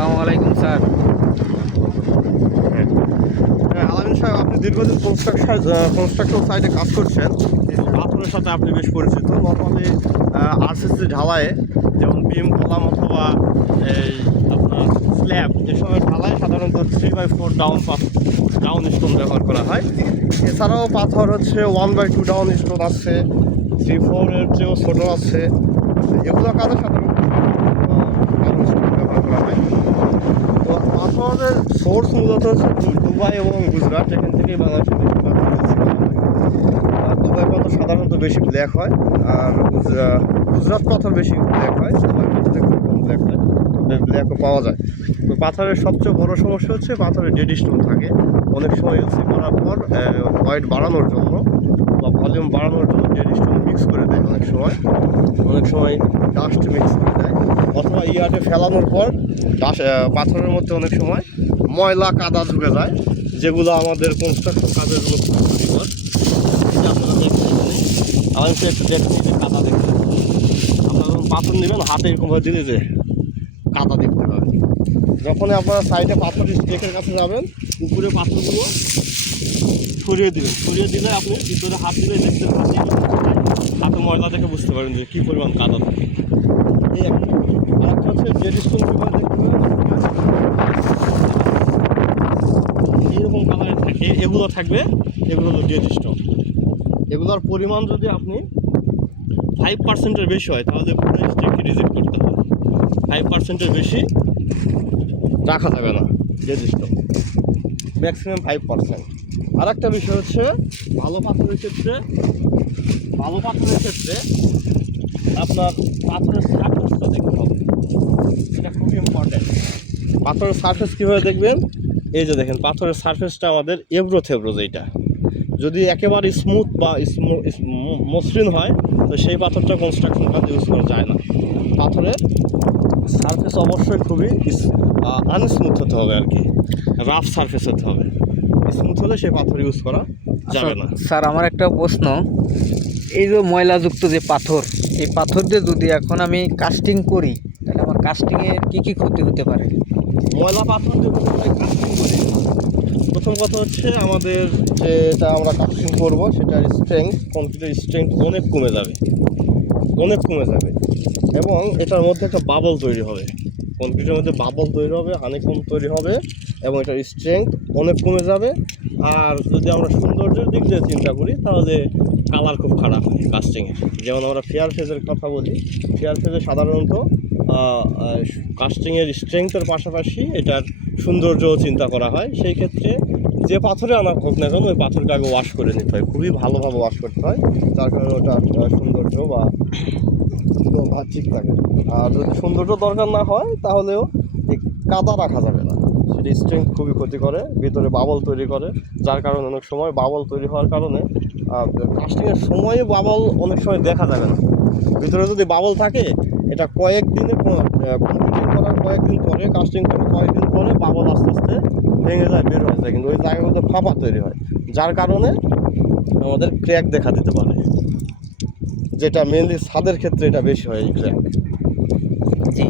আসসালামু আলাইকুম স্যার। আলামিন সাহেব, আপনি দীর্ঘদিন কনস্ট্রাকশন সাইটে কাজ করছেন। পাথরের সাথে আপনি বেশ পরিচিত। নর্মালি আরসিসি ঢালাইয়ে যেমন বিম কলাম অথবা এই আপনার স্ল্যাব এসবের ঢালাই সাধারণত 3/4 ডাউন স্টোন ব্যবহার করা হয়। এছাড়াও পাথর হচ্ছে 1/2 ডাউন স্টোন আছে, 3/4-এর চেয়েও ছোটো আছে। এগুলো কাজে সাধারণত ডাউন স্টোন ব্যবহার করা হয়। তো পাথরের সোর্স মূলত হচ্ছে দুবাই এবং গুজরাট, এখান থেকেই বাংলাদেশের বেশিরভাগ দুবাই পাথর সাধারণত বেশি ব্ল্যাক হয়, আর গুজরাট পাথর বেশি ব্ল্যাক হয়। দুবাই পাথর একটু কম ব্ল্যাক হয়, ব্ল্যাকও পাওয়া যায়। তো পাথরের সবচেয়ে বড় সমস্যা হচ্ছে পাথরের ডেড স্টোন থাকে। অনেক সময় ইউসি করার পর ওয়েট বাড়ানোর জন্য বা ভলিউম বাড়ানোর জন্য ডেড স্টোন মিক্স করে দেয়। অনেক সময় ডাস্ট মিক্স করে দেয়, অথবা ইয়ার্ডে ফেলানোর পর পাথরের মধ্যে অনেক সময় ময়লা কাদা ঢুকে যায়, যেগুলো আমাদের কনস্ট্রাকশন কাজের জন্য খুব ক্ষতিকর। আপনারা দেখছেন, আমি তো একটু দেখছি যে কাদা দেখতে, আপনারা যখন পাথর নেবেন হাতে এরকমভাবে দিলে যে কাদা দেখতে পাবেন। যখনই আপনারা সাইডে পাথর স্টেকের কাছে যাবেন, উপরে পাথরগুলো সরিয়ে দিবেন। সরিয়ে দিলে আপনি ভিতরে হাত দিলে দেখতে হাতে ময়লা দেখে বুঝতে পারেন যে কী পরিমাণ কাদা থাকে। এই একটা হচ্ছে ডেড স্টোন কীভাবে দেখতে পাবেন, এইরকম কালারের থাকে, এগুলো থাকবে, এগুলো হলো ডেড স্টোন। এগুলোর পরিমাণ যদি আপনি 5%-এর বেশি হয় তাহলে পুরো স্টেককে রিজেক্ট করতে হবে। 5%-এর বেশি রাখা যাবে না ডেড স্টোন, ম্যাক্সিমাম 5%। আর একটা বিষয় হচ্ছে ভালো পাথরের ক্ষেত্রে আপনার পাথরের সারফেসটা দেখতে হবে, এটা খুবই ইম্পর্ট্যান্ট। পাথরের সারফেস কীভাবে দেখবেন, এই যে দেখেন পাথরের সারফেসটা আমাদের এবড়ো থেবড়ো, যেটা যদি একেবারে স্মুথ বা মসৃণ হয় তো সেই পাথরটা কনস্ট্রাকশন কাজে ইউজ করা যায় না। পাথরের সারফেস অবশ্যই খুবই আনস্মুথ হতে হবে, আর কি রাফ সারফেস হতে হবে। স্মুথ হলে সেই পাথর ইউজ করা যাবে না। স্যার, আমার একটা প্রশ্ন, এই যে ময়লাযুক্ত যে পাথর, এই পাথর দিয়ে যদি এখন আমি কাস্টিং করি তাহলে আমার কাস্টিংয়ের কী কী ক্ষতি হতে পারে? ময়লা পাথর যখন আমরা কাস্টিং করি, প্রথম কথা হচ্ছে আমাদের যেটা আমরা কাস্টিং করবো সেটার কংক্রিটের স্ট্রেংথ অনেক কমে যাবে, এবং এটার মধ্যে একটা বাবল তৈরি হবে। কংক্রিটের মধ্যে বাবল তৈরি হবে, হানিকম তৈরি হবে, এবং এটার স্ট্রেংথ অনেক কমে যাবে। আর যদি আমরা সৌন্দর্যের দিক দিয়ে চিন্তা করি তাহলে কালার খুব খারাপ হয় কাস্টিংয়ের। যেমন আমরা ফেয়ার ফেজের কথা বলি, ফেয়ার ফেজে সাধারণত কাস্টিংয়ের স্ট্রেংথের পাশাপাশি এটার সৌন্দর্যও চিন্তা করা হয়। সেই ক্ষেত্রে যে পাথরে আনা হোক না কেন ওই পাথরকে আগে ওয়াশ করে নিতে হয়, খুবই ভালোভাবে ওয়াশ করতে হয়, যার কারণে ওটা সৌন্দর্য বা ঠিক থাকে। আর যদি সৌন্দর্য দরকার না হয় তাহলেও এই কাদা রাখা যাবে না, সেটি স্ট্রেংথ খুবই ক্ষতি করে, ভিতরে বাবল তৈরি করে, যার কারণে অনেক সময় বাবল তৈরি হওয়ার কারণে কাস্টিংয়ের সময়ে বাবল অনেক সময় দেখা যাবে না। ভিতরে যদি বাবল থাকে এটা কয়েকদিনে কমপ্লিট করার কয়েকদিন পরে, কাস্টিং করে কয়েকদিন পরে বাবল আস্তে আস্তে ভেঙে যায়, বের হয়ে যায়, কিন্তু ওই জায়গাগুলোতে ফাঁপা তৈরি হয়, যার কারণে আমাদের ক্র্যাক দেখা দিতে পারে, যেটা মেনলি ছাদের ক্ষেত্রে এটা বেশি হয় এই ক্র্যাক। জি।